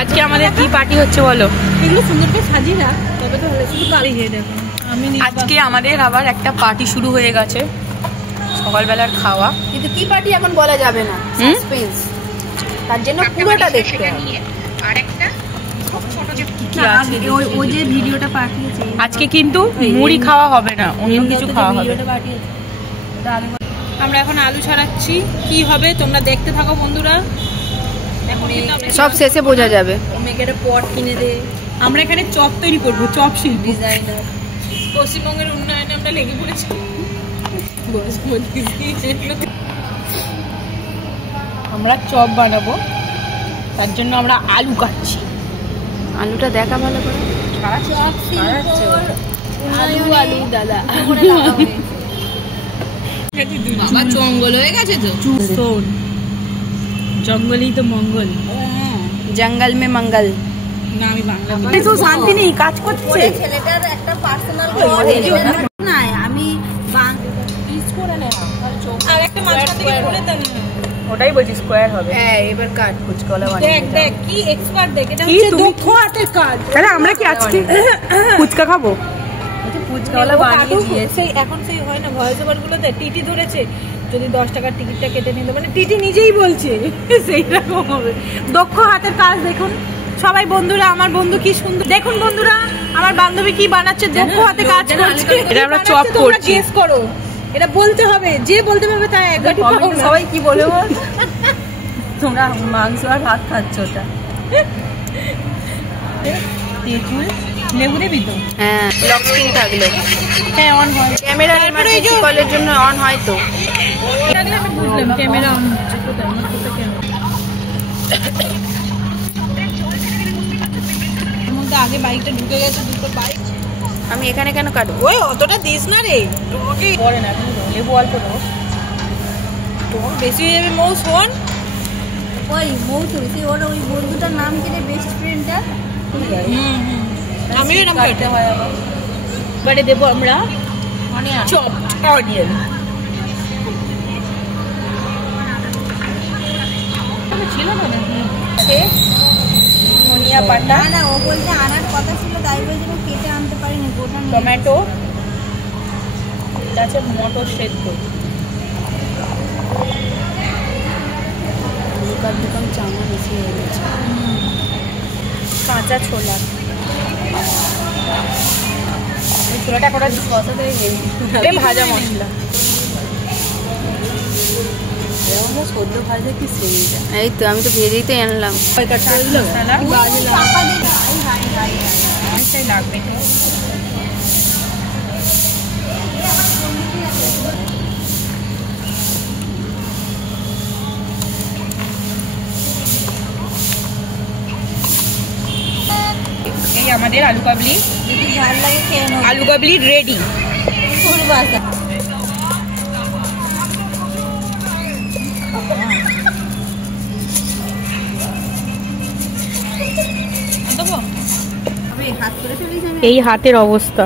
আজকে আমাদের কি পার্টি হচ্ছে বলো? এগুলো সুন্দর করে সাজিয়ে রাখ, তবে তো হলে শুধু কালি হয়ে দেখো। আজকে আমাদের আবার একটা পার্টি শুরু হয়ে গেছে, সকালবেলার খাওয়া। কিন্তু কি পার্টি এখন বলা যাবে না, সাসপেন্স। তার জন্য পুরোটা দেখতে হবে। আরেকটা ওই যে ভিডিওটা পাঠিয়েছে, আজকে কিন্তু মুড়ি খাওয়া হবে না, অন্য কিছু খাওয়া হবে। আমরা এখন আলু ছাড়াচ্ছি, কি হবে তোমরা দেখতে থাকো বন্ধুরা। সব শেষে বোঝা যাবে। মেয়েকে একটা পট কিনে দে। আমরা এখানে চপ তৈরি করবো, চপ শিল্প ডিজাইনার। পশ্চিমবঙ্গের উন্নয়নে আমরা লেগে পড়েছি। আমরা চপ বানাবো, তার জন্য আমরা আলু কাটছি। আলুটা দেখা ভালো করে। আলু আলু দাদা বাবা জঙ্গল হয়ে গেছে তো। শোন, জঙ্গলই তো মঙ্গল, জঙ্গল মে মঙ্গল। না আমি বাংলা কিছু শান্তি নেই, কাজ করছে। ছেলেটার একটা পার্সোনাল না, আমি আর একটা মাঝখান থেকে করে দেন। ওটাই বলছি, স্কোয়ার হবে। হ্যাঁ এবার কাট ফুচকাওয়ালা দেখ দেখ কি এক্সপার্ট, দেখ এটা হচ্ছে দক্ষ হাতের কাজ। তাহলে আমরা কি আজকে ফুচকা খাবো? ফুচকাওয়ালা বানিয়ে দিয়েছে। এখন সেই হয় না ভয়েস ওভার গুলোতে টিটি ধরেছে, যদি 10 টাকার টিকিটটা কেটে নিল, মানে টিটি নিজেই বলছে সেই রকম হবে। দক্ষ হাতের কাজ দেখুন সবাই বন্ধুরা, আমার বন্ধু কি সুন্দর দেখুন বন্ধুরা, আমার বান্ধবী কি বানাচ্ছে, দক্ষ হাতে কাজ করছে। এটা আমরা চপ করছি, গেস করো, এটা বলতে হবে, যে বলতে পারবে তাই এক গাড়ি পাবো। সবাই কি বলে বল, তোমরা মাংস আর ভাত খাচ্ছ। ওটা তেঁতুল লেবু দেবি তো? হ্যাঁ, লক স্ক্রিন থাকলে হ্যাঁ অন হয়, ক্যামেরা ইমার্জেন্সি কলের জন্য অন হয় তো। আমি বুঝলাম ক্যামেরা অন হচ্ছে, কোথায় আমার কোথায় ক্যামেরা এর মধ্যে আগে বাইকটা ঢুকে গেছে, দুটো বাইক। আমি এখানে কেন কাটবো? ওই অতটা দিস না রে, তোকে পরে না, লেবু অল্প দেবো, তোর বেশি হয়ে যাবে। মৌ শোন, ওই মৌসু তুই ওর ওই বন্ধুটার নাম কি রে, বেস্ট ফ্রেন্ডটা? আমি এরকম কাটতে হয় আবার। করে দেবো আমরা চপ অনিয়ন ছিল না নাকি? ধনিয়া পাতা, না না, ও বলতে আনার কথা ছিল, তাই বলছিল কেটে আনতে পারিনি, গোটা নিয়ে টমেটো, এটা আছে মটর সেদ্ধ, দোকান চামড়া বেশি হয়ে গেছে, কাঁচা ছোলা। ছোলাটা কটা ভাজা মশলা, সদ্য ভাজা কি সেইটা। এই তো আমি তো ভেজেই তো আনলাম। লাগবে। এই আমাদের আলু কাবলি, যদি ঝাল লাগে খেয়ে নেবো। আলু কাবলি রেডি। ফুল বাসা হাত করে ফেলিস। এই হাতের অবস্থা।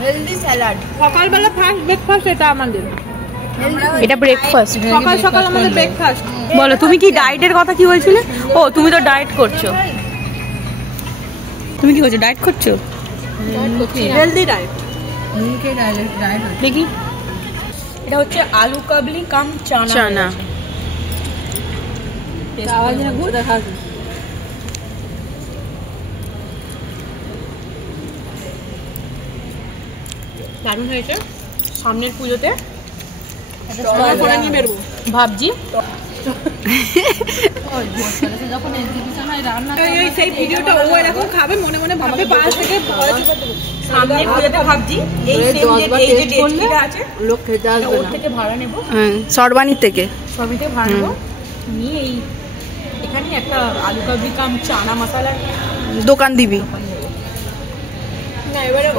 হেলদি স্যালাড, সকালবেলা ফার্স্ট ব্রেকফাস্ট এটা আমাদের। এটা ব্রেকফাস্ট, সকাল সকাল আমাদের ব্রেকফাস্ট। বলো তুমি কি ডায়েটের কথা কি বলছিলে? ও তুমি তো ডায়েট করছো। তুমি কি করছো, ডায়েট করছো? Healthy diet. দেখি, এটা হচ্ছে আলু কাবলি কাম চানা। দারুণ হয়েছে। সামনের পুজোতে ভাবছি সেই ভিডিওটা ও এরকম খাবে, মনে মনে ভাবে পাশ থেকে সামনের পুজোতে ভাবছি এই যে আছে লোক খেতে আসবে ওর থেকে ভাড়া নেবো, সরবানির থেকে সবই থেকে ভাড়া নেবো, নিয়ে এই এখানে একটা আলু কাবলি কাম চানা মশলা দোকান দিবি। না এবারে